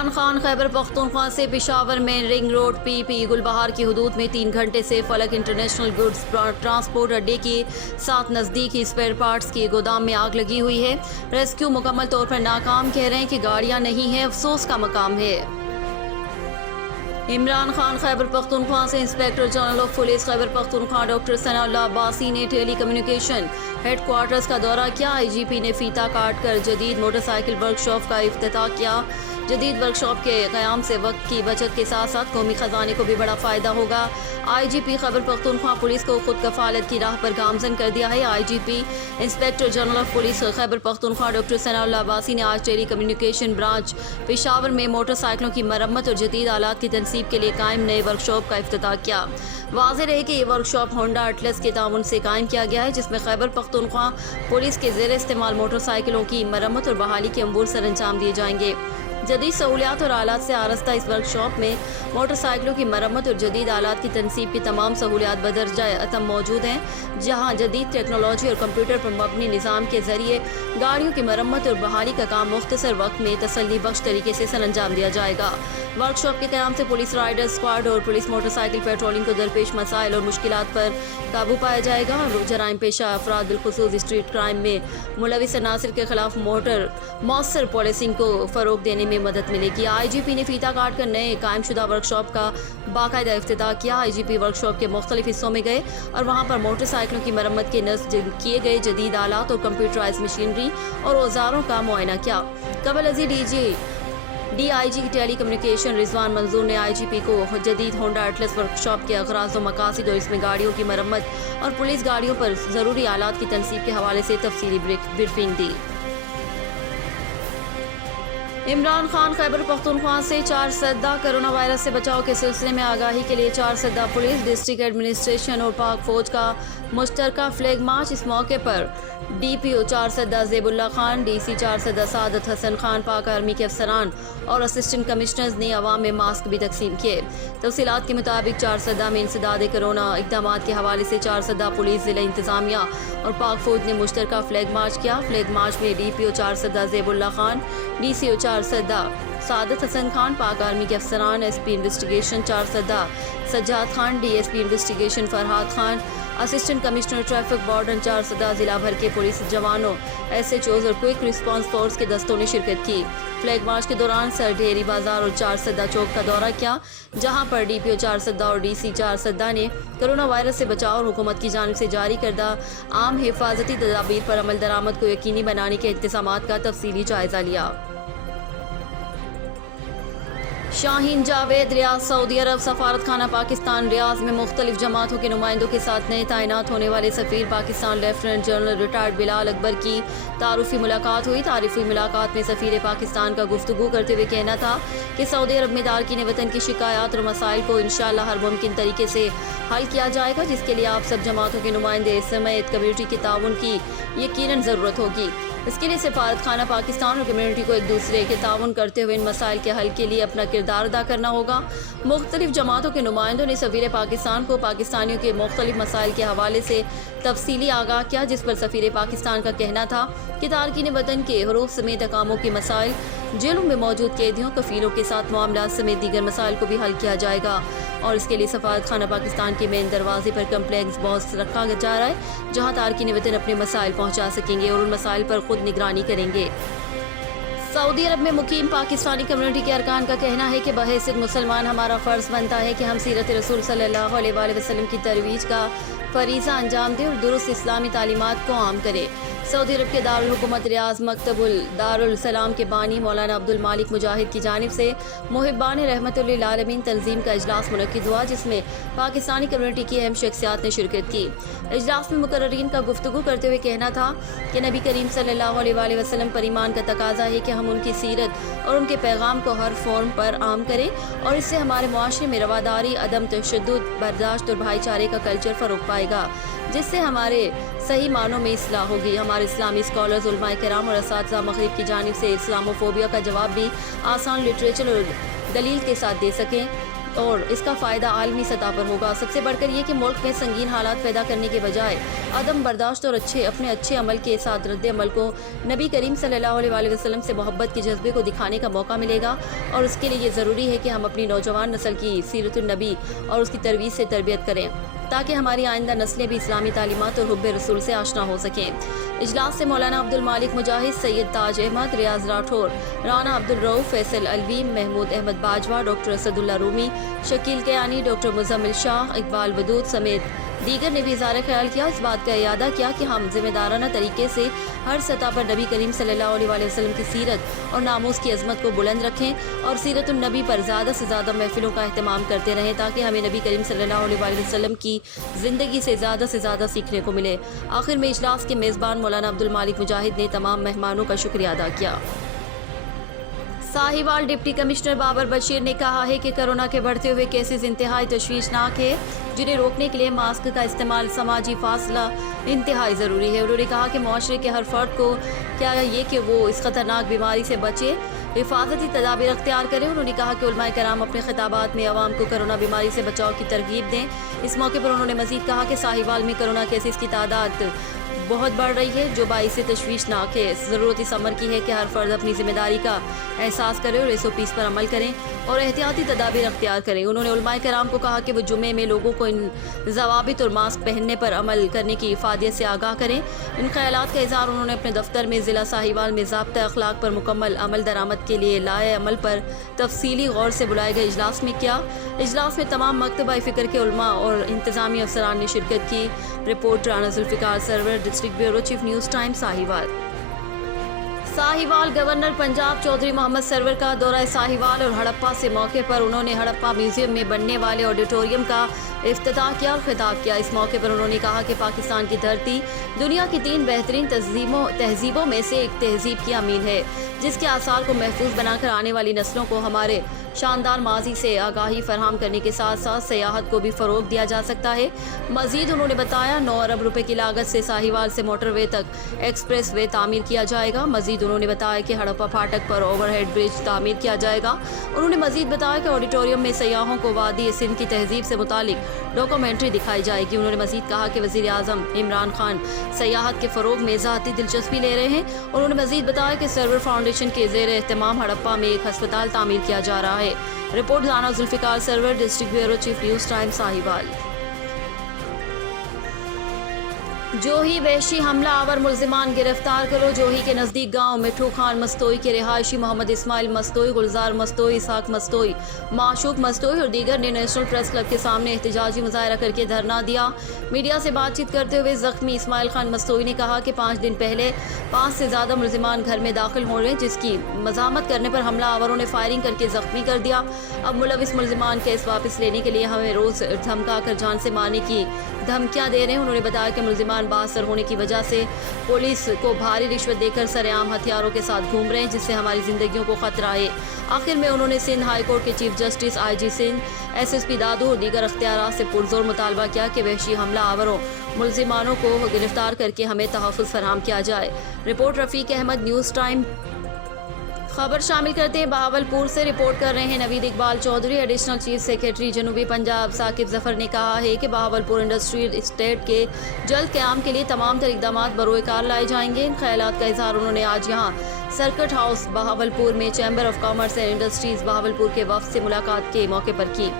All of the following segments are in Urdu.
عمران خان خیبر پختونخوا سے پشاور میں رنگ روڈ پی گلبہار کی حدود میں 3 گھنٹے سے فلک انٹرنیشنل گڈز ٹرانسپورٹ اڈے کے ساتھ نزدیک ہی اسپیئر پارٹس کے گودام میں آگ لگی ہوئی ہے۔ ریسکیو مکمل طور پر ناکام، کہہ رہے ہیں کہ گاڑیاں نہیں ہیں، افسوس کا مقام ہے۔ عمران خان خیبر پختونخوا سے inspector general of police Khyber Pakhtunkhwa doctor Sanaullah Abbasi نے ٹیلی کمیونیکیشن ہیڈ کوارٹرز کا دورہ کیا۔ آئی جی پی نے فیتا کاٹ کر جدید موٹر سائیکل ورک شاپ کا افتتاح کیا۔ جدید ورک شاپ کے قیام سے وقت کی بچت کے ساتھ ساتھ قومی خزانے کو بھی بڑا فائدہ ہوگا۔ آئی جی پی خیبر پختونخوا پولیس کو خود کفالت کی راہ پر گامزن کر دیا ہے۔ I G P inspector general of police Khyber Pakhtunkhwa doctor Sanaullah Abbasi نے آج ٹیلی کمیونیکیشن برانچ پشاور میں موٹر سائیکلوں کی مرمت اور جدید آلات کی تنصیب کے لیے قائم نئے ورک شاپ کا افتتاح کیا۔ واضح رہے کہ یہ ورک شاپ ہونڈا اٹلس کے تعاون سے قائم کیا گیا ہے، جس میں خیبر پختونخوا پولیس کے زیر استعمال موٹر سائیکلوں کی مرمت اور بحالی کے امور سر انجام دیے جائیں گے۔ جدید سہولیات اور آلات سے آراستہ اس ورک شاپ میں موٹر سائیکلوں کی مرمت اور جدید آلات کی تنصیب کی تمام سہولیات بدرجہ اتم موجود ہیں، جہاں جدید ٹیکنالوجی اور کمپیوٹر پر مبنی نظام کے ذریعے گاڑیوں کی مرمت اور بحالی کا کام مختصر وقت میں تسلی بخش طریقے سے سر انجام دیا جائے گا۔ ورک شاپ کے قیام سے پولیس رائڈر اسکواڈ اور پولیس موٹر سائیکل پیٹرولنگ کو درپیش مسائل اور مشکلات پر قابو پایا جائے گا اور جرائم پیشہ افراد بالخصوص اسٹریٹ کرائم میں ملوث عناصر کے خلاف مؤثر پالیسنگ کو فروغ دینے میں مدد ملے گی۔ آئی جی پی نے فیتا کاٹ کر نئے قائم شدہ ورک شاپ کا باقاعدہ افتتاح کیا۔ آئی جی پی ورک شاپ کے مختلف حصوں میں گئے اور وہاں پر موٹر سائیکلوں کی مرمت کے نصب کیے گئے جدید آلات اور کمپیوٹرائز مشینری اور اوزاروں کا معائنہ کیا۔ قبل ازیں D I G tele communication رضوان منظور نے آئی جی پی کو جدید ہونڈا اٹلس ورک شاپ کے اغراض و مقاصد اور اس میں گاڑیوں کی مرمت اور پولیس گاڑیوں پر ضروری آلات کی تنصیب کے حوالے سے تفصیلی بریفنگ دی۔ عمران خان خیبر پختونخوا سے 4 سدہ کرونا وائرس سے بچاؤ کے سلسلے میں آگاہی کے لیے 4 سدہ پولیس ڈسٹرکٹ ایڈمنسٹریشن اور پاک فوج کا مشترکہ فلیگ مارچ۔ اس موقع پر ڈی پی او 4 سدہ زیب اللہ خان، ڈی سی 4 سدہ سعادت حسن خان، پاک آرمی کے افسران اور اسسٹنٹ کمشنرز نے عوام میں ماسک بھی تقسیم کیے۔ تفصیلات کے مطابق 4 سدہ میں انسداد کرونا اقدامات کے حوالے سے 4 سدہ پولیس، ضلع انتظامیہ اور پاک فوج نے مشترکہ فلیگ مارچ کیا۔ فلیگ مارچ میں ڈی پی او 4 سدہ زیب اللہ خان، ڈی سی او 4 سدہ سعادت حسن خان، پاک آرمی کے افسران، ایس پی انویسٹیگیشن 4 سدہ Sajjad Khan, D S P investigation Farhat Khan, assistant commissioner traffic warden 4 سدہ ضلع بھر کے پولیس جوانوں، ایس ایچ اوز اور کوئک رسپانس فورس کے دستوں نے شرکت کی۔ فلیگ مارچ کے دوران سر ڈھیری بازار اور 4 سدہ چوک کا دورہ کیا، جہاں پر ڈی پی او 4 سدہ اور ڈی سی 4 سدہ نے کرونا وائرس سے بچاؤ اور حکومت کی جانب سے جاری کردہ عام حفاظتی تدابیر پر عمل درآمد کو یقینی بنانے کے انتظامات کا تفصیلی جائزہ لیا۔ شاہین جاوید ریاض سعودی عرب سفارت خانہ پاکستان ریاض میں مختلف جماعتوں کے نمائندوں کے ساتھ نئے تعینات ہونے والے سفیر پاکستان لیفٹیننٹ جنرل ریٹائرڈ بلال اکبر کی تعارفی ملاقات ہوئی۔ تعارفی ملاقات میں سفیر پاکستان کا گفتگو کرتے ہوئے کہنا تھا کہ سعودی عرب میں تارکین وطن کی شکایات اور مسائل کو انشاءاللہ ہر ممکن طریقے سے حل کیا جائے گا، جس کے لیے آپ سب جماعتوں کے نمائندے سمیت کمیونٹی کے تعاون کی یقیناً ضرورت ہوگی۔ اس کے لیے سفارت خانہ پاکستان اور کمیونٹی کو ایک دوسرے کے تعاون کرتے ہوئے ان مسائل کے حل کے لیے اپنا کردار ادا کرنا ہوگا۔ مختلف جماعتوں کے نمائندوں نے سفیر پاکستان کو پاکستانیوں کے مختلف مسائل کے حوالے سے تفصیلی آگاہ کیا، جس پر سفیر پاکستان کا کہنا تھا کہ تارکین وطن کے حروف سمیت اقاموں کے مسائل، جیلوں میں موجود قیدیوں، کفیلوں کے ساتھ معاملات سمیت دیگر مسائل کو بھی حل کیا جائے گا اور اس کے لیے سفارت خانہ پاکستان کے مین دروازے پر کمپلیکس باکس رکھا جا رہا ہے، جہاں تارکین وطن اپنے مسائل پہنچا سکیں گے اور ان مسائل پر خود نگرانی کریں گے۔ سعودی عرب میں مقیم پاکستانی کمیونٹی کے ارکان کا کہنا ہے کہ بحیثیت مسلمان ہمارا فرض بنتا ہے کہ ہم سیرت رسول صلی اللہ علیہ وآلہ وسلم کی ترویج کا فریضہ انجام دیں اور درست اسلامی تعلیمات کو عام کریں۔ سعودی عرب کے دارالحکومت ریاض مکتب الدارالسلام کے بانی مولانا عبد المالک مجاہد کی جانب سے محبان رحمت للعالمین تنظیم کا اجلاس منعقد ہوا، جس میں پاکستانی کمیونٹی کی اہم شخصیات نے شرکت کی۔ اجلاس میں مقررین کا گفتگو کرتے ہوئے کہنا تھا کہ نبی کریم صلی اللہ علیہ وآلہ وسلم پر ایمان کا تقاضا ہے کہ ہم ان کی سیرت اور ان کے پیغام کو ہر فارم پر عام کریں اور اس سے ہمارے معاشرے میں رواداری، عدم تشدد، برداشت اور بھائی چارے کا کلچر فروغ پائے گا، جس سے ہمارے صحیح معنوں میں اصلاح ہوگی۔ ہمارے اسلامی اسکالرز، علماء کرام اور اساتذہ مغرب کی جانب سے اسلاموفوبیا کا جواب بھی آسان لٹریچر اور دلیل کے ساتھ دے سکیں۔ اور اس کا فائدہ عالمی سطح پر ہوگا۔ سب سے بڑھ کر یہ کہ ملک میں سنگین حالات پیدا کرنے کے بجائے عدم برداشت اور اپنے اچھے عمل کے ساتھ رد عمل کو نبی کریم صلی اللہ علیہ وسلم سے محبت کے جذبے کو دکھانے کا موقع ملے گا، اور اس کے لیے یہ ضروری ہے کہ ہم اپنی نوجوان نسل کی سیرت النبی اور اس کی ترویج سے تربیت کریں تاکہ ہماری آئندہ نسلیں بھی اسلامی تعلیمات اور حب رسول سے آشنا ہو سکیں۔ اجلاس سے مولانا عبد المالک مجاہد، سید تاج احمد، ریاض راٹھور، رانا عبد الرؤف، فیصل الوی، محمود احمد باجوہ، ڈاکٹر اسد اللہ رومی، شکیل کیانی، ڈاکٹر مزمل شاہ، اقبال ودود سمیت دیگر نے بھی اظہار خیال کیا۔ اس بات کا اعادہ کیا کہ ہم ذمہ دارانہ طریقے سے ہر سطح پر نبی کریم صلی اللہ علیہ وسلم کی سیرت اور ناموس کی عظمت کو بلند رکھیں اور سیرت النبی پر زیادہ سے زیادہ محفلوں کا اہتمام کرتے رہیں تاکہ ہمیں نبی کریم صلی اللہ علیہ وسلم کی زندگی سے زیادہ سیکھنے کو ملے۔ آخر میں اجلاس کے میزبان مولانا عبد المالک مجاہد نے تمام مہمانوں کا شکریہ ادا کیا۔ ساہیوال ڈپٹی کمشنر بابر بشیر نے کہا ہے کہ کورونا کے بڑھتے ہوئے کیسز انتہائی تشویشناک ہے، جنہیں روکنے کے لیے ماسک کا استعمال، سماجی فاصلہ انتہائی ضروری ہے۔ انہوں نے کہا کہ معاشرے کے ہر فرد کو کیا یہ کہ وہ اس خطرناک بیماری سے بچے، حفاظتی تدابیر اختیار کریں۔ انہوں نے کہا کہ علماء کرام اپنے خطابات میں عوام کو کورونا بیماری سے بچاؤ کی ترغیب دیں۔ اس موقع پر انہوں نے مزید کہا کہ ساہیوال میں کورونا کیسز کی تعداد بہت بڑھ رہی ہے، جو باعث تشویشناک ہے۔ ضرورت اس امر کی ہے کہ ہر فرد اپنی ذمہ داری کا احساس کرے اور SOPs پر عمل کریں اور احتیاطی تدابیر اختیار کریں۔ انہوں نے علماء کرام کو کہا کہ وہ جمعے میں لوگوں کو ان ضوابط اور ماسک پہننے پر عمل کرنے کی افادیت سے آگاہ کریں۔ ان خیالات کا اظہار انہوں نے اپنے دفتر میں ضلع ساہیوال میں ضابطۂ اخلاق پر مکمل عمل درآمد کے لیے لائحہ عمل پر تفصیلی غور سے بلائے گئے اجلاس میں کیا۔ اجلاس میں تمام مکتبہ فکر کے علماء اور انتظامی افسران نے شرکت کی۔ Report Rana Zulfiqar Sarwar, district bureau chief, news time, Sahiwal. Sahiwal governor Punjab Chaudhry Muhammad Sarwar کا دورہ ساہیوال اور ہڑپا سے موقع پر انہوں نے ہڑپا میوزیم میں بننے والے آڈیٹوریم کا افتتاح کیا اور خطاب کیا۔ اس موقع پر انہوں نے کہا کہ پاکستان کی دھرتی دنیا کی 3 بہترین تہذیبوں میں سے ایک تہذیب کی امین ہے، جس کے آثار کو محفوظ بنا کر آنے والی نسلوں کو ہمارے شاندار ماضی سے آگاہی فراہم کرنے کے ساتھ ساتھ سیاحت کو بھی فروغ دیا جا سکتا ہے۔ مزید انہوں نے بتایا 9 ارب روپے کی لاگت سے ساہیوال سے موٹر وے تک ایکسپریس وے تعمیر کیا جائے گا۔ مزید انہوں نے بتایا کہ ہڑپا پھاٹک پر اوور ہیڈ برج تعمیر کیا جائے گا۔ انہوں نے مزید بتایا کہ آڈیٹوریم میں سیاحوں کو وادی سندھ کی تہذیب سے متعلق ڈاکومنٹری دکھائی جائے گی۔ انہوں نے مزید کہا کہ وزیر اعظم عمران خان سیاحت کے فروغ میں ذاتی دلچسپی لے رہے ہیں۔ انہوں نے مزید بتایا کہ سرور فاؤنڈیشن کے زیر اہتمام ہڑپا میں ایک ہسپتال تعمیر کیا جا رہا ہے۔ Report Rana Zulfiqar Sarwar, district bureau chief, news time, Sahiwal. جوہی وحشی حملہ آور ملزمان گرفتار کرو۔ جوہی کے نزدیک گاؤں مٹھو خان مستوئی کے رہائشی محمد اسماعیل مستوئی، گلزار مستوئی، اسحاق مستوئی، معشوق مستوئی اور دیگر نے نیشنل پریس کلب کے سامنے احتجاجی مظاہرہ کر کے دھرنا دیا۔ میڈیا سے بات چیت کرتے ہوئے زخمی اسماعیل خان مستوئی نے کہا کہ 5 دن پہلے 5 سے زیادہ ملزمان گھر میں داخل ہو رہے، جس کی مزاحمت کرنے پر حملہ آوروں نے فائرنگ کر کے زخمی کر دیا۔ اب ملوث ملزمان کیس واپس لینے کے لیے ہمیں روز دھمکا کر جان سے مارنے کی دھمکیاں دے رہے ہیں۔ انہوں نے بتایا کہ ملزمان بااثر ہونے کی وجہ سے پولیس کو بھاری رشوت دے کر سرعام ہتھیاروں کے ساتھ گھوم رہے ہیں، جس سے ہماری زندگیوں کو خطرہ ہے۔ آخر میں انہوں نے سندھ ہائی کورٹ کے chief justice IG Sindh, SSP دادو اور دیگر اختیارات سے پرزور مطالبہ کیا کہ وحشی حملہ آوروں ملزمانوں کو گرفتار کر کے ہمیں تحفظ فراہم کیا جائے۔ رپورٹ رفیق احمد، نیوز ٹائم۔ خبر شامل کرتے ہیں بہاولپور سے، رپورٹ کر رہے ہیں Naveed Iqbal Chaudhry. Additional chief secretary جنوبی پنجاب ثاقب ظفر نے کہا ہے کہ بہاولپور انڈسٹریل اسٹیٹ کے جلد قیام کے لیے تمام تر اقدامات بروئے کار لائے جائیں گے۔ ان خیالات کا اظہار انہوں نے آج یہاں سرکٹ ہاؤس بہاولپور میں chamber of commerce and industries Bahawalpur کے وفد سے ملاقات کے موقع پر کی۔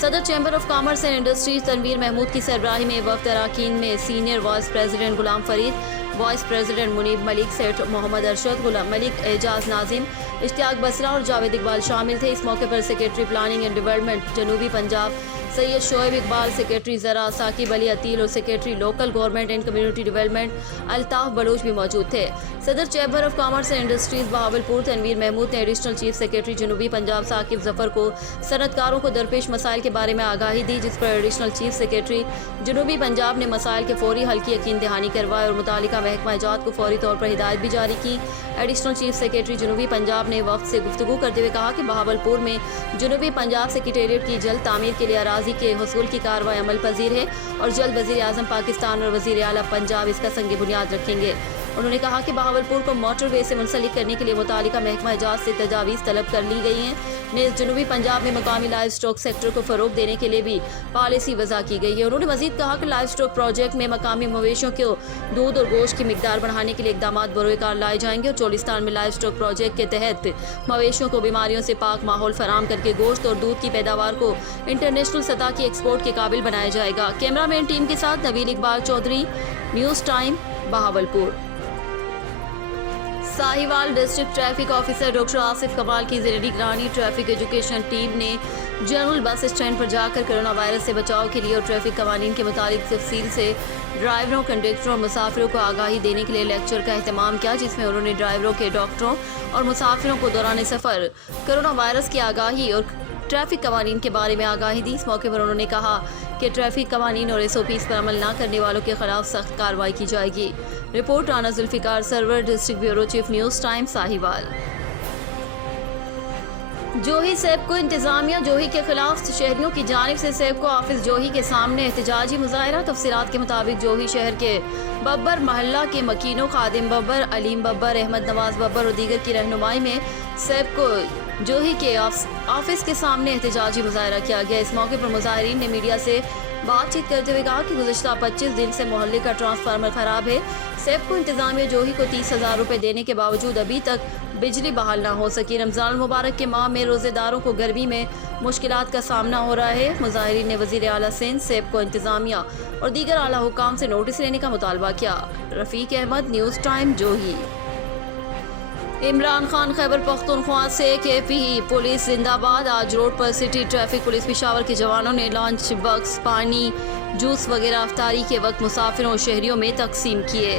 صدر chamber of commerce and industries Tanveer Mahmood کی سربراہی میں وفد اراکین میں senior vice president Ghulam Farid, vice president منیب ملک، سیٹ محمد ارشد، غلام ملک، اعجاز ناظم، اشتیاق بسرا اور جاوید اقبال شامل تھے۔ اس موقع پر سیکریٹری پلاننگ اینڈ ڈیولپمنٹ جنوبی پنجاب سید شعیب اقبال، سیکریٹری زراعت ثاقب علی عتیل اور secretary local government and community development Altaf Baloch بھی موجود تھے۔ صدر chamber of commerce and industries Bahawalpur Tanveer Mahmood نے ایڈیشنل چیف سیکریٹری جنوبی پنجاب ثاقب ظفر کو صنعت کاروں کو درپیش مسائل کے بارے میں آگاہی دی، جس پر ایڈیشنل چیف سیکریٹری جنوبی پنجاب نے مسائل کے فوری حل کی یقین دہانی کروائے اور متعلقہ محکمہ جات کو فوری طور پر ہدایت بھی جاری کی۔ ایڈیشنل چیف سیکریٹری جنوبی پنجاب نے وفد سے گفتگو کرتے ہوئے کہا کہ بہاولپور میں جنوبی پنجاب سیکریٹریٹ کی جلد تعمیر کے لیے اراضی کے حصول کی کارروائی عمل پذیر ہے اور جلد وزیر اعظم پاکستان اور وزیر اعلیٰ پنجاب اس کا سنگ بنیاد رکھیں گے۔ انہوں نے کہا کہ بہاولپور کو موٹر وے سے منسلک کرنے کے لیے متعلقہ محکمہ جات سے تجاویز طلب کر لی گئی ہیں نیز جنوبی پنجاب میں مقامی لائف اسٹاک سیکٹر کو فروغ دینے کے لیے بھی پالیسی وضع کی گئی ہے۔ انہوں نے مزید کہا کہ لائف اسٹاک پروجیکٹ میں مقامی مویشیوں کو دودھ اور گوشت کی مقدار بڑھانے کے لیے اقدامات بروئے کار لائے جائیں گے اور چولستان میں لائف اسٹاک پروجیکٹ کے تحت مویشیوں کو بیماریوں سے پاک ماحول فراہم کر کے گوشت اور دودھ کی پیداوار کو انٹرنیشنل سطح کی ایکسپورٹ کے قابل بنایا جائے گا۔ کیمرہ مین ٹیم کے ساتھ Naveel Iqbal Chaudhry, news time, Bahawalpur. Sahiwal district traffic officer doctor Asif Kamal کی زیر نگرانی ٹریفک ایجوکیشن ٹیم نے جنرل بس اسٹینڈ پر جا کر کرونا وائرس سے بچاؤ کے لیے اور ٹریفک قوانین کے متعلق تفصیل سے ڈرائیوروں، کنڈکٹروں اور مسافروں کو آگاہی دینے کے لیے لیکچر کا اہتمام کیا، جس میں انہوں نے ڈرائیوروں کے ڈاکٹروں اور مسافروں کو دوران سفر کرونا وائرس کی آگاہی اور ٹریفک قوانین کے بارے میں آگاہی دی۔ اس موقع پر انہوں نے کہا کہ ٹریفک قوانین اور SOPs پر عمل نہ کرنے والوں کے خلاف سخت کارروائی کی جائے گی۔ Report Rana Zulfiqar Sarwar, district bureau chief, news time, Sahiwal. جوہی سیب کو انتظامیہ جوہی کے خلاف شہریوں کی جانب سے سیب کو آفس جوہی کے سامنے احتجاجی مظاہرہ۔ تفصیلات کے مطابق جوہی شہر کے ببر محلہ کے مکینوں خادم ببر، علیم ببر، احمد نواز ببر اور دیگر کی رہنمائی میں سیب کو جوہی کے آفس کے سامنے احتجاجی مظاہرہ کیا گیا۔ اس موقع پر مظاہرین نے میڈیا سے بات چیت کرتے ہوئے کہا کہ گزشتہ 25 دن سے محلے کا ٹرانسفارمر خراب ہے۔ سیب کو انتظامیہ جوہی کو 30,000 روپے دینے کے باوجود ابھی تک بجلی بحال نہ ہو سکی۔ رمضان المبارک کے ماہ میں روزے داروں کو گرمی میں مشکلات کا سامنا ہو رہا ہے۔ مظاہرین نے وزیر اعلیٰ سندھ سیب کو انتظامیہ اور دیگر اعلیٰ حکام سے نوٹس لینے کا مطالبہ کیا۔ رفیق احمد، نیوز ٹائم، جوہی۔ عمران خان، خیبر پختونخوا سے KP پولیس زندہ باد۔ آج روڈ پر سٹی ٹریفک پولیس پشاور کے جوانوں نے لنچ باکس، پانی، جوس وغیرہ افطاری کے وقت مسافروں اور شہریوں میں تقسیم کیے۔